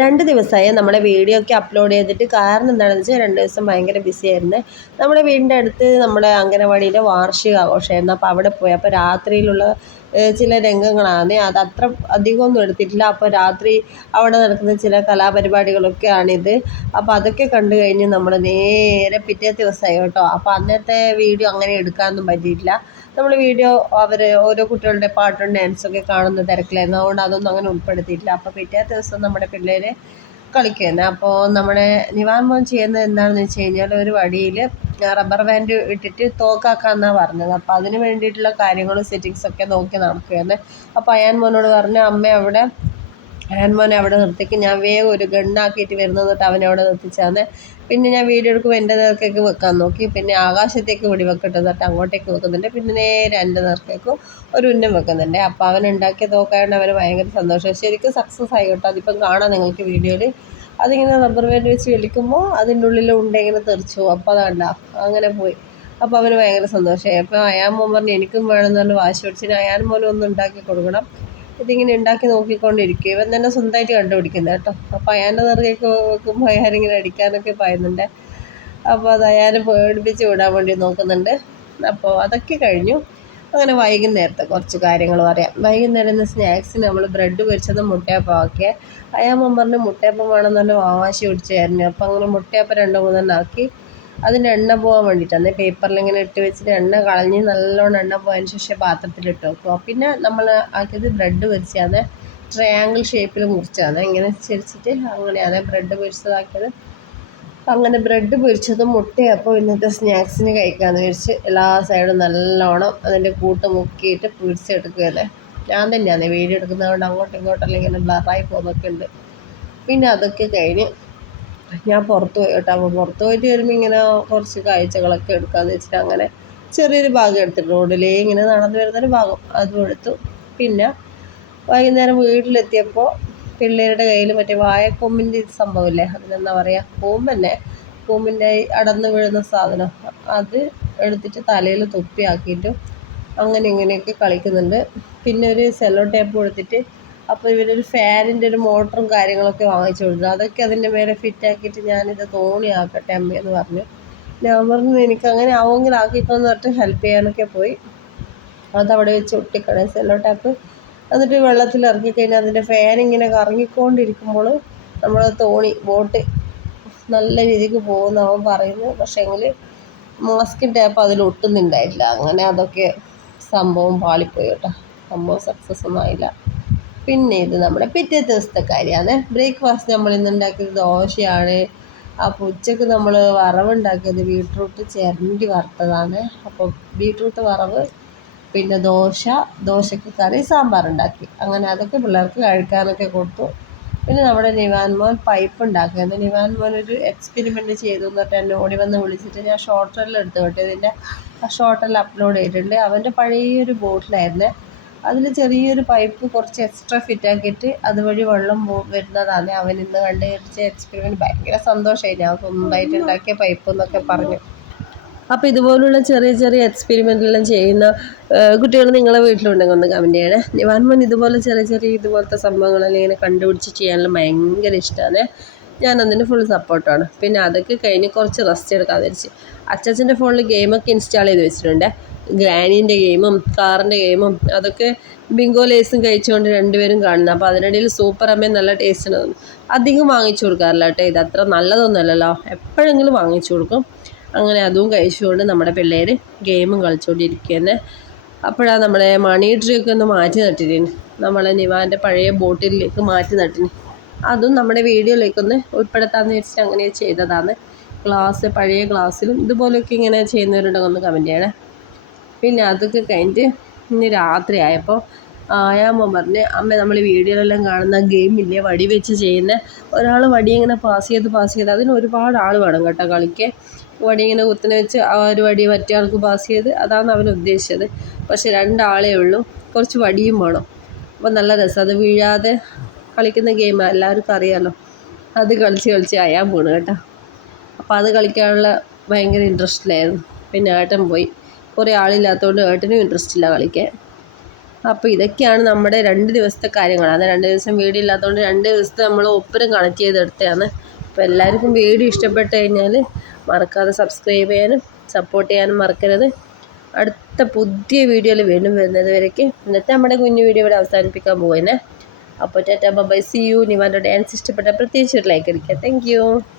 രണ്ട് ദിവസമായി നമ്മളെ വീഡിയോ ഒക്കെ അപ്ലോഡ് ചെയ്തിട്ട്. കാരണം എന്താണെന്ന് വെച്ചാൽ രണ്ട് ദിവസം ഭയങ്കര ബിസി ആയിരുന്നു. നമ്മുടെ വീടിന്റെ അടുത്ത് നമ്മുടെ അംഗനവാടിയിലെ വാർഷിക ആഘോഷമായിരുന്നു. അപ്പോൾ അവിടെ പോയി. അപ്പോൾ രാത്രിയിലുള്ള ചില രംഗങ്ങളാണ്. അത് അത്ര അധികമൊന്നും എടുത്തിട്ടില്ല. അപ്പോൾ രാത്രി അവിടെ നടക്കുന്ന ചില കലാപരിപാടികളൊക്കെയാണിത്. അപ്പോൾ അതൊക്കെ കണ്ടു കഴിഞ്ഞ് നമ്മൾ നേരെ പിറ്റേ ദിവസമായി കേട്ടോ. അപ്പോൾ അന്നത്തെ വീഡിയോ അങ്ങനെ എടുക്കാനൊന്നും പറ്റിയിട്ടില്ല. നമ്മൾ വീഡിയോ അവർ ഓരോ കുട്ടികളുടെ പാട്ടും ഡാൻസൊക്കെ കാണുന്ന തിരക്കിലായിരുന്നു. അതുകൊണ്ട് അതൊന്നും അങ്ങനെ ഉൾപ്പെടുത്തിയിട്ടില്ല. അപ്പോൾ പിറ്റേ ദിവസം നമ്മുടെ പിള്ളേർ കളിക്കുന്നത് അപ്പോൾ നമ്മുടെ നിവാൻ മോൻ ചെയ്യുന്നത് എന്താണെന്ന് വെച്ച് കഴിഞ്ഞാൽ ഒരു വടിയിൽ റബ്ബർ ബാൻഡ് ഇട്ടിട്ട് തോക്കാക്കാന്നാണ് പറഞ്ഞത്. അപ്പോൾ അതിന് വേണ്ടിയിട്ടുള്ള കാര്യങ്ങളും സെറ്റിങ്സൊക്കെ നോക്കി നടക്കുകയാണ് അപ്പോൾ അയാൻ മോനോട് പറഞ്ഞു അമ്മ അവിടെ അയാൻ അവിടെ നിർത്തിക്ക്. ഞാൻ വേഗം ഒരു ഗണ്ണാക്കിയിട്ട് വരുന്നത് തൊട്ട് അവനെ അവിടെ നിർത്തിച്ചാന്ന്. പിന്നെ ഞാൻ വീഡിയോ എടുക്കുമ്പോൾ എന്റെ നേർക്കേക്ക് വെക്കാൻ നോക്കി. പിന്നെ ആകാശത്തേക്ക് വെടിവെക്കിട്ട് തൊട്ട് അങ്ങോട്ടേക്ക് വെക്കുന്നുണ്ട്. പിന്നെ നേരെ എന്റെ നേർക്കേക്കും ഒരു ഉന്നം വെക്കുന്നുണ്ട്. അപ്പോൾ അവൻ ഉണ്ടാക്കിയ തോക്കായതുകൊണ്ട് അവന് ഭയങ്കര സന്തോഷം. ശരിക്കും സക്സസ് ആയി കേട്ടോ. അതിപ്പം കാണാം നിങ്ങൾക്ക് വീഡിയോയിൽ. അതിങ്ങനെ റബ്ബർ ബാൻഡ് വെച്ച് വലിക്കുമ്പോൾ അതിന്റെ ഉള്ളിൽ ഉണ്ടെങ്കിൽ തെറിച്ചു അപ്പോൾ അതല്ല അങ്ങനെ പോയി. അപ്പോൾ അവന് ഭയങ്കര സന്തോഷമായി. അപ്പോൾ അയാൻ മോൻ പറഞ്ഞു എനിക്കും വേണമെന്ന് പറഞ്ഞ് വാശി പിടിച്ചിട്ട് അയാൻ മോനും ഒന്ന് ഉണ്ടാക്കി കൊടുക്കണം. ഇതിങ്ങനെ ഉണ്ടാക്കി നോക്കിക്കൊണ്ടിരിക്കും ഇവൻ തന്നെ സ്വന്തമായിട്ട് കണ്ടുപിടിക്കുന്നത് കേട്ടോ. അപ്പോൾ അയാന്റെ നിറകെയൊക്കെ വെക്കുമ്പോൾ അയാളിങ്ങനെ അടിക്കാനൊക്കെ പറയുന്നുണ്ട്. അപ്പോൾ അത് അയാൾ പേടിപ്പിച്ച് വിടാൻ വേണ്ടി നോക്കുന്നുണ്ട്. അപ്പോൾ അതൊക്കെ കഴിഞ്ഞു. അങ്ങനെ വൈകുന്നേരത്തെ കുറച്ച് കാര്യങ്ങൾ പറയാം. വൈകുന്നേരം ഇന്ന് സ്നാക്സിന് നമ്മൾ ബ്രെഡ് പൊരിച്ചത് മുട്ടയപ്പം ഒക്കെ അയാമ്മ പറഞ്ഞ് മുട്ടയപ്പം വേണമെന്ന് പറഞ്ഞ് വാശി പിടിച്ചായിരുന്നു അപ്പോൾ അങ്ങനെ മുട്ടയപ്പം രണ്ട് മൂന്നെണ്ണം ആക്കി അതിന് എണ്ണ പോകാൻ വേണ്ടിയിട്ടാണ് പേപ്പറിൽ ഇങ്ങനെ ഇട്ട് വെച്ചിട്ട് എണ്ണ കളഞ്ഞ് നല്ലോണം എണ്ണ പോയതിന് ശേഷം പാത്രത്തിലിട്ട് വെക്കുക പിന്നെ നമ്മൾ ആക്കിയത് ബ്രെഡ് പൊരിച്ചാണ് ട്രയാങ്കിൾ ഷേപ്പിൽ മുറിച്ചാണ് ഇങ്ങനെ ചരിച്ചിട്ട് അങ്ങനെയാണ് ബ്രെഡ് പൊരിച്ചതാക്കിയത്. അങ്ങനെ ബ്രെഡ് പൊരിച്ചതും മുട്ടയപ്പം ഇന്നത്തെ സ്നാക്സിന് കഴിക്കാമെന്ന് വിചാരിച്ച് എല്ലാ സൈഡും നല്ലോണം അതിന്റെ കൂട്ട് മുക്കിയിട്ട് പൊരിച്ചെടുക്കുകയല്ലേ ഞാൻ തന്നെയാണ് വീഡിയോ എടുക്കുന്നതുകൊണ്ട് അങ്ങോട്ടും ഇങ്ങോട്ടെല്ലാം ഇങ്ങനെ ബ്ലറായി പോകുന്നൊക്കെ ഉണ്ട്. പിന്നെ അതൊക്കെ കഴിഞ്ഞ് ഞാൻ പുറത്ത് പോയി കേട്ടോ അപ്പോൾ പുറത്ത് പോയിട്ട് വരുമ്പോൾ ഇങ്ങനെ കുറച്ച് കാഴ്ചകളൊക്കെ എടുക്കാമെന്ന് വെച്ചിട്ട് അങ്ങനെ ചെറിയൊരു ഭാഗം എടുത്തിട്ട് റോഡിലേ ഇങ്ങനെ നടന്നു വരുന്നൊരു ഭാഗം അതും എടുത്തു. പിന്നെ വൈകുന്നേരം വീട്ടിലെത്തിയപ്പോൾ പിള്ളേരുടെ കയ്യിൽ മറ്റേ വാഴക്കൊമ്പിന്റെ സംഭവമില്ലേ? അതിനെന്താ പറയുക കൂമ്പന്നെ കൂമ്പിന്റെ അടന്ന് വീഴുന്ന സാധനം. അത് എടുത്തിട്ട് തലയിൽ തൊപ്പിയാക്കിയിട്ടും അങ്ങനെ ഇങ്ങനെയൊക്കെ കളിക്കുന്നുണ്ട്. പിന്നെ ഒരു സെല്ലോ ടേപ്പ് കൊടുത്തിട്ട് അപ്പോൾ ഇവരൊരു ഫാനിന്റെ ഒരു മോട്ടറും കാര്യങ്ങളൊക്കെ വാങ്ങിച്ചു കൊടുത്തു. അതൊക്കെ അതിന്റെ മേലെ ഫിറ്റാക്കിയിട്ട് ഞാനിത് തോണിയാക്കട്ടെ എന്ന് പറഞ്ഞു. ഞാൻ പറഞ്ഞു എനിക്ക് അങ്ങനെ ആവുമെങ്കിൽ ആക്കിക്കോന്ന് പറഞ്ഞിട്ട് ഹെൽപ്പ് ചെയ്യാനൊക്കെ പോയി. അതവിടെ വെച്ച് ഒട്ടിക്കണേ സെല്ലോ ടാപ്പ് എന്നിട്ട് വെള്ളത്തിൽ ഇറക്കി കഴിഞ്ഞാൽ അതിന്റെ ഫാൻ ഇങ്ങനെ കറങ്ങിക്കൊണ്ടിരിക്കുമ്പോൾ നമ്മൾ തോണി ബോട്ട് നല്ല രീതിക്ക് പോകുന്ന അവൻ പറയുന്നു. പക്ഷേങ്കിൽ മാസ്കിൻ ടാപ്പ് അതിൽ ഒട്ടുന്നുണ്ടായില്ല. അങ്ങനെ അതൊക്കെ സംഭവം പാളിപ്പോയി കേട്ടോ. സംഭവം സക്സസ് ഒന്നും ആയില്ല. പിന്നെ ഇത് നമ്മുടെ പിറ്റേ ദിവസത്തെ കാര്യമാണ്. ബ്രേക്ക്ഫാസ്റ്റ് നമ്മൾ ഇന്ന് ഉണ്ടാക്കിയത് ദോശയാണ്. അപ്പോൾ ഉച്ചയ്ക്ക് നമ്മൾ വറവുണ്ടാക്കിയത് ബീട്രൂട്ട് ചിരണ്ടി വറുത്തതാണ്. അപ്പോൾ ബീട്രൂട്ട് വറവ് പിന്നെ ദോശ ദോശക്ക് കറി സാമ്പാർ ഉണ്ടാക്കി. അങ്ങനെ അതൊക്കെ പിള്ളേർക്ക് കഴിക്കാനൊക്കെ കൊടുത്തു. പിന്നെ നമ്മുടെ നിവാൻ മോൻ പൈപ്പ് ഉണ്ടാക്കിയത്. നിവാൻ മോൻ ഒരു എക്സ്പെരിമെന്റ് ചെയ്തു എന്നിട്ട് എന്നെ ഓടി വന്ന് വിളിച്ചിട്ട് ഞാൻ ഷോർട്ടെല്ലാം എടുത്തു കേട്ടോ. ഇതിന്റെ ആ ഷോർട്ടെല്ലാം അപ്ലോഡ് ചെയ്തിട്ടുണ്ട്. അവന്റെ പഴയൊരു ബോട്ടിലായിരുന്നു അതിൽ ചെറിയൊരു പൈപ്പ് കുറച്ച് എക്സ്ട്രാ ഫിറ്റ് ആക്കിയിട്ട് അതുവഴി വെള്ളം വരുന്നതാണ്. അവൻ ഇന്ന് കണ്ട് കഴിച്ച എക്സ്പെരിമെന്റ് ഭയങ്കര സന്തോഷമായി. ഞാൻ സ്വന്തമായിട്ട് ഉണ്ടാക്കിയ പൈപ്പ് എന്നൊക്കെ പറഞ്ഞു. അപ്പോൾ ഇതുപോലുള്ള ചെറിയ ചെറിയ എക്സ്പെരിമെന്റെല്ലാം ചെയ്യുന്ന കുട്ടികൾ നിങ്ങളെ വീട്ടിലുണ്ടെങ്കിൽ ഒന്ന് കമന്റ് ചെയ്യണേ. നിവാൻ മോൻ ഇതുപോലെ ചെറിയ ചെറിയ ഇതുപോലത്തെ സംഭവങ്ങളെല്ലാം ഇങ്ങനെ കണ്ടുപിടിച്ച് ചെയ്യാനെല്ലാം ഭയങ്കര ഇഷ്ടമാണ് ഞാൻ അതിന് ഫുൾ സപ്പോർട്ടാണ് പിന്നെ അതൊക്കെ കഴിഞ്ഞ് കുറച്ച് റെസ്റ്റ് എടുക്കാൻ വിചാരിച്ച്. അച്ചാച്ചന്റെ ഫോണിൽ ഗെയിമൊക്കെ ഇൻസ്റ്റാൾ ചെയ്ത് വെച്ചിട്ടുണ്ട്. ഗ്രാനീന്റെ ഗെയിമും കാറിന്റെ ഗെയിമും അതൊക്കെ ബിങ്കോ ലേസും കഴിച്ചുകൊണ്ട് രണ്ടുപേരും കാണുന്നത് അപ്പോൾ അതിനിടയിൽ സൂപ്പർ അമ്മയും നല്ല ടേസ്റ്റ് ഉണ്ട് അധികം വാങ്ങിച്ചു കൊടുക്കാറില്ല കേട്ടോ ഇത്. അത്ര നല്ലതൊന്നുമല്ലല്ലോ എപ്പോഴെങ്കിലും വാങ്ങിച്ചു കൊടുക്കും. അങ്ങനെ അതും കഴിച്ചുകൊണ്ട് നമ്മുടെ പിള്ളേർ ഗെയിമും കളിച്ചുകൊണ്ടിരിക്കുകയെന്ന് അപ്പോഴാണ് നമ്മളെ മണി ട്രീ ഒക്കെ ഒന്ന് മാറ്റി നട്ടിരുന്നു നമ്മളെ നിവാന്റെ പഴയ ബോട്ടിലേക്ക് മാറ്റി നട്ടിന്. അതും നമ്മുടെ വീഡിയോയിലേക്കൊന്ന് ഉൾപ്പെടുത്താമെന്ന് വെച്ചിട്ട് അങ്ങനെ ചെയ്തതാണ് ക്ലാസ് പഴയ ക്ലാസ്സിലും ഇതുപോലെയൊക്കെ ഇങ്ങനെ ചെയ്യുന്നവരുണ്ടെങ്കിൽ ഒന്ന് കമന്റ് ചെയ്യണേ. പിന്നെ അതൊക്കെ കഴിഞ്ഞിട്ട് ഇന്ന് രാത്രി ആയപ്പോൾ ആയാമ്മ പറഞ്ഞ് അമ്മ നമ്മൾ വീഡിയോയിലെല്ലാം കാണുന്ന ഗെയിമില്ലേ വടി വെച്ച് ചെയ്യുന്ന ഒരാൾ വടി ഇങ്ങനെ പാസ് ചെയ്ത് പാസ് ചെയ്ത് അതിന് ഒരുപാട് ആൾ വേണം കേട്ടോ കളിക്കാൻ. വടി ഇങ്ങനെ കുത്തിനെ വെച്ച് ആ ഒരു വടി മറ്റേ ആൾക്ക് പാസ് ചെയ്ത് അതാണ് അവൻ ഉദ്ദേശിച്ചത്. പക്ഷെ രണ്ടാളേ ഉള്ളൂ കുറച്ച് വടിയും വേണം. അപ്പോൾ നല്ല രസം അത് വീഴാതെ കളിക്കുന്ന ഗെയിമാണ് എല്ലാവർക്കും അറിയാമല്ലോ അത് കളിച്ച് കളിച്ച് അയാൻ പോണു കേട്ടോ. അപ്പോൾ അത് കളിക്കാനുള്ള ഭയങ്കര ഇൻട്രസ്റ്റിലായിരുന്നു പിന്നെ ഏട്ടൻ പോയി. കുറേ ആളില്ലാത്തതുകൊണ്ട് ഏട്ടനും ഇൻട്രസ്റ്റ് ഇല്ല കളിക്കാൻ. അപ്പോൾ ഇതൊക്കെയാണ് നമ്മുടെ രണ്ട് ദിവസത്തെ കാര്യങ്ങൾ. അത് രണ്ട് ദിവസം വീഡിയോ ഇല്ലാത്തതുകൊണ്ട് രണ്ട് ദിവസത്തെ നമ്മൾ ഒപ്പരം കണക്ട് ചെയ്തെടുത്തതാണ് അപ്പോൾ എല്ലാവർക്കും വീഡിയോ ഇഷ്ടപ്പെട്ട് കഴിഞ്ഞാൽ മറക്കാതെ സബ്സ്ക്രൈബ് ചെയ്യാനും സപ്പോർട്ട് ചെയ്യാനും മറക്കരുത്. അടുത്ത പുതിയ വീഡിയോയിൽ വീണ്ടും വരുന്നത് വരയ്ക്ക് ഇന്നത്തെ നമ്മുടെ കുഞ്ഞു വീഡിയോ ഇവിടെ അവസാനിപ്പിക്കാൻ പോകുന്നേ അപ്പോൾ ടാറ്റ ബൈ സി യു നിവാന്റെ ഡാൻസ് ഇഷ്ടപ്പെട്ട പ്രത്യേകിച്ച് ഒരു ലൈക്ക് അടിക്കുക താങ്ക്